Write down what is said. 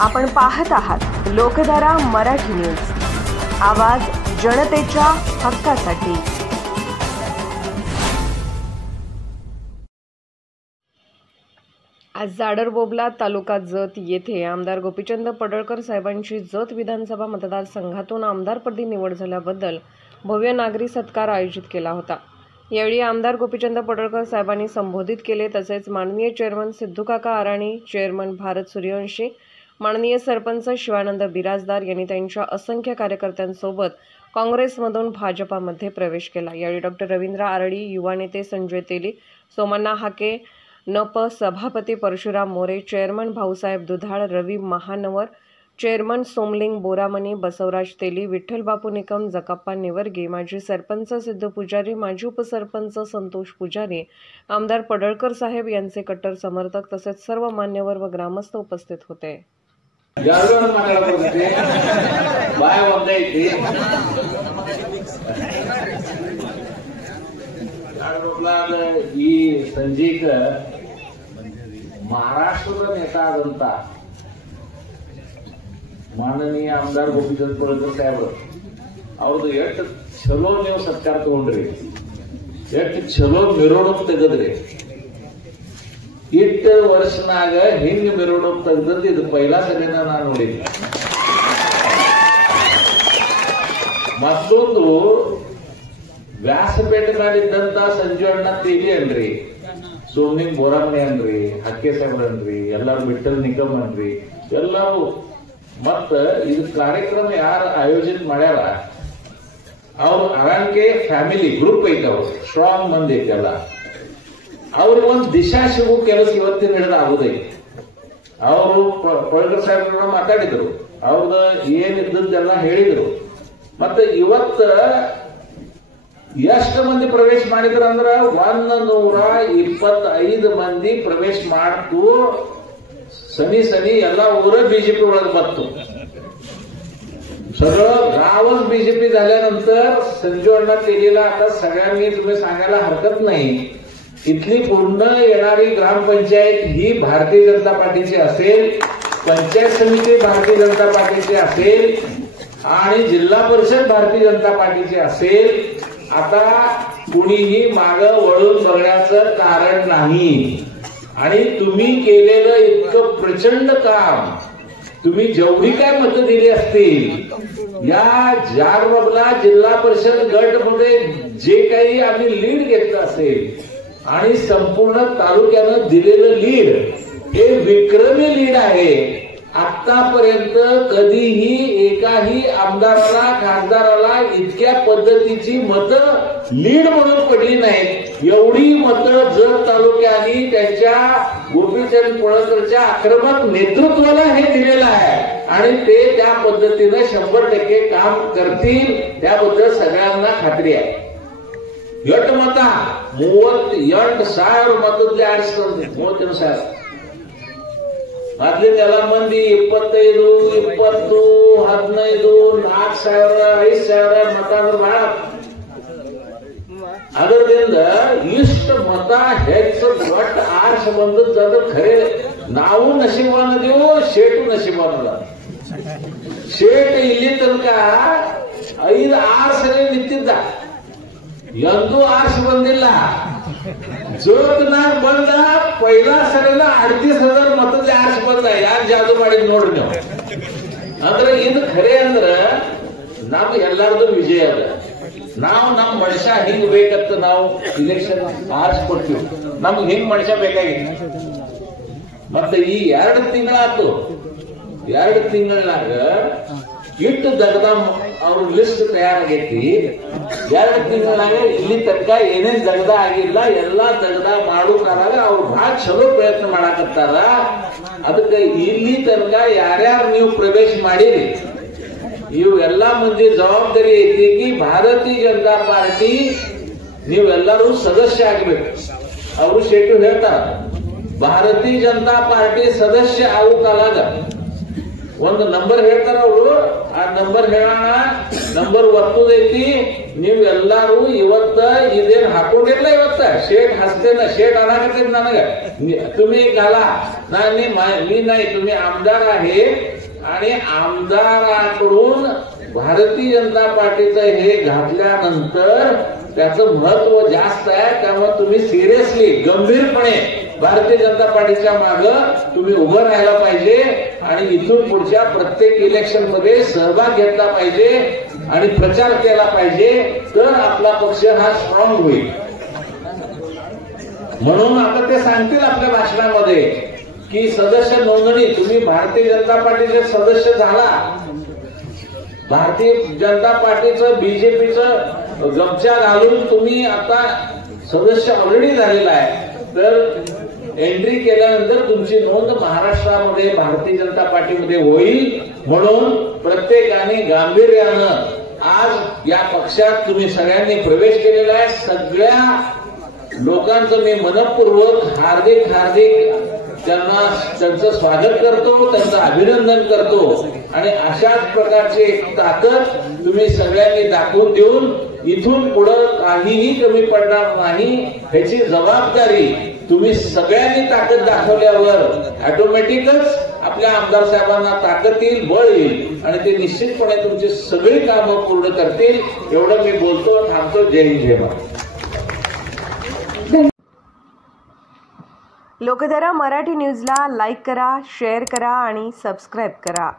आपण पाहत आहात लोकधारा मराठी न्यूज, आवाज जनतेच्या हक्कासाठी। आज जाडर-बोबला तालुका जत येथे आमदार गोपीचंद पडळकर साहेबांची जत विधानसभा मतदारसंघातून आमदारपदी निवड झाल्याबद्दल भव्य नागरी सत्कार आयोजित केला होता। यावेळी आमदार गोपीचंद पडळकर साहेबांनी संबोधित केले। तसेच माननीय चेअरमन सिद्धूकाका आराणी, चेअरमन भारत सूर्यवंशी, माननीय सरपंच शिवानंद बिराजदार यांनी त्यांच्या असंख्य कार्यकर्त्यांसोबत काँग्रेसमधून भाजपामध्ये प्रवेश केला। यावेळी डॉ. रवींद्र आरडी, युवा नेते संजय तेली, सोमण्णा हाके, नप सभापती परशुराम मोरे, चेअरमन भाऊसाहेब दुधाळ, रवी महानवर, चेअरमन सोमलिंग बोरामणी, बसवराज तेली, विठ्ठल बापू निकम, जकाप्पा निवर्गे, माजी सरपंच सिद्धू पुजारी, माजी उपसरपंच संतोष पुजारी, आमदार पडळकर साहेब यांचे कट्टर समर्थक तसेच सर्व मान्यवर व ग्रामस्थ उपस्थित होते। ಈ ಸಂಜೀಕ ಮಹಾರಾಷ್ಟ್ರದ नेता आದಂತ ಮಾನನೀಯ ಆಮದಾರ್ ಗೋಪಿಚಂದ್ ಪಡಳ್ಕರ್ ಸಾಹೇಬರು ಅವ್ರದ್ದು ಎಷ್ಟು ಚಲೋ ನೀವು ಸತ್ಕಾರ ತಗೊಂಡ್ರಿ, ಎಷ್ಟು ಚಲೋ ಮೆರವಣಿಗೆ ತೆಗೆದ್ರಿ। ಇಷ್ಟು ವರ್ಷನಾಗ ಹಿಂಗ ಮೆರವಣಿಗೆ ತೆಗೆದದ್ದು ಇದು ಪೈಲಾ ಸರಿನ ನಾನು ನೋಡಿದ್ದೆ। ಮತ್ತೊಂದು ವ್ಯಾಸಪೇಟೆನಾಡಿದ್ದಂತ ಸಂಜು ಅಣ್ಣ ತೇಲಿ ಅನ್ರಿ, ಸೋಮಲಿಂಗ್ ಬೋರಾಮಣಿ ಅನ್ರಿ, ಹಕ್ಕೆ ಸಾಹೇಬ್ರ ಅನ್ರಿ, ಎಲ್ಲಾರು ವಿಠ್ಠಲ್ ನಿಕಮ್ ಅನ್ರಿ, ಎಲ್ಲಾರು ಮತ್ತ ಇದು ಕಾರ್ಯಕ್ರಮ ಯಾರು ಆಯೋಜನೆ ಮಾಡ್ಯಾರ ಅವ್ರು ಅರಾನ್ಕೆ ಫ್ಯಾಮಿಲಿ ಗ್ರೂಪ್ ಐತೆ, ಅವ್ರು ಸ್ಟ್ರಾಂಗ್ ಮಂದಿ ಐತೆಲ್ಲ, ಅವ್ರಿಗೆ ಒಂದು ದಿಶಾ ಸಿಗೋ ಕೆಲಸ ಇವತ್ತಿನ ಹಿಡಿದ ಆಗುದೈತಿ। ಅವರು ಪಡಳ್ಕರ್ ಸಾಹೇಬ್ರ ಮಾತಾಡಿದ್ರು, ಅವ್ರದ ಏನಿದ್ದೆಲ್ಲ ಹೇಳಿದ್ರು। ಮತ್ತೆ ಇವತ್ತ ಎಷ್ಟು ಮಂದಿ ಪ್ರವೇಶ ಮಾಡಿದ್ರ ಅಂದ್ರ 125 ಮಂದಿ ಪ್ರವೇಶ ಮಾಡ್ತು। सनी ಎಲ್ಲ ಊರ बीजेपी ಒಳಗೆ बघतो। सगळं गावच बीजेपी झाल्यानंतर संजू अण्णा तेलीला आता सगळ्यांनी तुम्ही सांगायला हरकत नाही, इथली पूर्ण येणारी ग्रामपंचायत ही भारतीय जनता पार्टीची असेल, पंचायत समिती भारतीय जनता पार्टीची असेल आणि जिल्हा परिषद भारतीय जनता पार्टीची असेल। आता कुणीही माग वळून बघण्याचं कारण नाही आणि तुम्ही केलेलं इतकं प्रचंड काम, तुम्ही जेवढी काय मतं दिली असतील या जाडबाबला जिल्हा परिषद गटमध्ये जे काही आम्ही लीड घेतलं असेल आणि संपूर्ण तालुक्यानं दिलेलं लीड हे विक्रमी लीड आहे। आतापर्यंत कधीही एकाही आमदाराला खासदाराला इतक्या पद्धतीची मतं लीड म्हणून पडली नाहीत। एवढी मतं जत तालुक्याने त्यांच्या गोपीचंद पडळकरच्या आक्रमक नेतृत्वाला हे दिलेलं आहे आणि ते त्या पद्धतीने 100% काम करतील, त्याबद्दल सगळ्यांना खात्री आहे। 8 ಮತ 38,000 ಮತದಲ್ಲಿ ಆರಿಸಿಕೊಂಡು 38,000 ಮೊದಲಿನೆಲ್ಲ ಮಂದಿ 25, 20, 15, 4,000, 5,000 ಮತ ಅಂದ್ರೆ ಬಹಳ। ಅದರಿಂದ ಇಷ್ಟು ಮತ ಹೆಚ್ಚು ದೊಡ್ಡ ಆರ್ಸಿ ಬಂದದ್ದು ಖರೆ ನಾವು ನಶೀಬಾನದೇವು, ಶೇಟು ನಶೀಬಾನಲ್ಲ। ಶೇಟ್ ಇಲ್ಲಿ ತನಕ 5-6 ಸರಿ ನಿಂತಿದ್ದ, ಎಂದೂ ಆರ್ಸಿ ಬಂದಿಲ್ಲ। ಜೋತ್ನಾಗ ಬಂದ पहिला ಸರಿನ 38,000 ಮತದಲ್ಲಿ ಆರ್ಸಿ ಬಂದ। ಯಾರು ಜಾದು ಮಾಡಿದ್ ನೋಡ್ರಿ ನೀವು। ಅಂದ್ರೆ ಇದು ಖರೆ ಅಂದ್ರ ನಮ್ದು ಎಲ್ಲಾರ್ದು ವಿಜಯ ಅದ। ನಾವು ನಮ್ಮ ಮನುಷ್ಯ ಹಿಂಗ್ ಬೇಕಂತ ನಾವು ಇಲೆಕ್ಷನ್ ಆರಿಸ್ಕೊಡ್ತೀವಿ, ನಮ್ಗೆ ಹಿಂಗ್ ಮನುಷ್ಯ ಬೇಕಾಗಿತ್ತು। ಮತ್ತೆ ಈ 2 ತಿಂಗಳಾತು, 2 ತಿಂಗಳಾಗ ಇಟ್ಟು ದಗದ ಅವ್ರ ಲಿಸ್ಟ್ ತಯಾರಾಗೈತಿ। 2 ತಿಂಗಳಾಗ ಇಲ್ಲಿ ತನಕ ಏನೇನ್ ದಗದ ಆಗಿಲ್ಲ ಎಲ್ಲಾ ದಗದ ಮಾಡೋ ಕಾಲಾಗ ಅವ್ರು ಬಹಳ ಚಲೋ ಪ್ರಯತ್ನ ಮಾಡಾಕತ್ತಾರ। ಅದಕ್ಕೆ ಇಲ್ಲಿ ತನಕ ಯಾರ್ಯಾರು ನೀವು ಪ್ರವೇಶ ಮಾಡಿರಿ ಇವೆಲ್ಲ ಮಂದಿ ಜವಾಬ್ದಾರಿ ಐತಿ ಕಿ ಭಾರತೀಯ ಜನತಾ ಪಾರ್ಟಿ ನೀವೆಲ್ಲರೂ ಸದಸ್ಯ ಆಗಬೇಕು। ಅವರು ಶೆಟ್ಟು ಹೇಳ್ತಾರ, ಭಾರತೀಯ ಜನತಾ ಪಾರ್ಟಿ ಸದಸ್ಯ ಆಗೋ ಕಾಲಾಗ ಒಂದು ನಂಬರ್ ಹೇಳ್ತಾರ ಅವರು, ಆ ನಂಬರ್ ಹೇಳೋಣ. ನಂಬರ್ ಒತ್ತುದೈತಿ, ನೀವು ಎಲ್ಲಾರು ಇವತ್ತ ಇದೇನ್ ಹಾಕೊಂಡಿಲ್ಲ. ಇವತ್ತ ಶೇಟ್ हसतेना शेट अनागत ನನಗ तुम्ही घाला मी नाही, तुम्ही आमदार आहे आणि आमदाराकडून भारतीय जनता पार्टीचं हे घातल्यानंतर त्याचं महत्व जास्त आहे. त्यामुळे तुम्ही सिरियसली गंभीरपणे भारतीय जनता पार्टीच्या मागे तुम्ही उभं राहायला पाहिजे आणि इथून पुढच्या प्रत्येक इलेक्शन मध्ये सहभाग घेतला पाहिजे आणि प्रचार केला पाहिजे, तर आपला पक्ष हा स्ट्रॉंग होईल. म्हणून आता ते सांगतील आपल्या भाषणामध्ये की सदस्य नोंदणी, तुम्ही भारतीय जनता पार्टीचे सदस्य झाला, भारतीय जनता पार्टीचं बीजेपीचं गमछा घालून तुम्ही आता सदस्य ऑलरेडी झालेला आहे, तर एंट्री केल्यानंतर तुमची नोंद महाराष्ट्रामध्ये भारतीय जनता पार्टीमध्ये होईल. म्हणून प्रत्येकाने गांभीर्यानं आज या पक्षात तुम्ही सगळ्यांनी प्रवेश केलेला आहे. सगळ्या लोकांचं मी मनपूर्वक हार्दिक त्यांचं स्वागत करतो, त्यांचं अभिनंदन करतो आणि अशाच प्रकारची एक ताकद तुम्ही सगळ्यांनी दाखवून देऊन इथून पुढे काहीही कमी पडणार नाही ह्याची जबाबदारी तुम्ही सगळ्यांनी ताकद दाखवल्यावर ऑटोमॅटिकच आपल्या आमदार साहेबांना ताकद येईल, बळ येईल आणि ते निश्चितपणे तुमची सगळी कामं पूर्ण करतील. एवढं मी बोलतो, थांबतो. जय हिंद, जय महाराष्ट्र. लोकधारा मराठी न्यूजला लाईक करा, शेअर करा आणि सबस्क्राईब करा.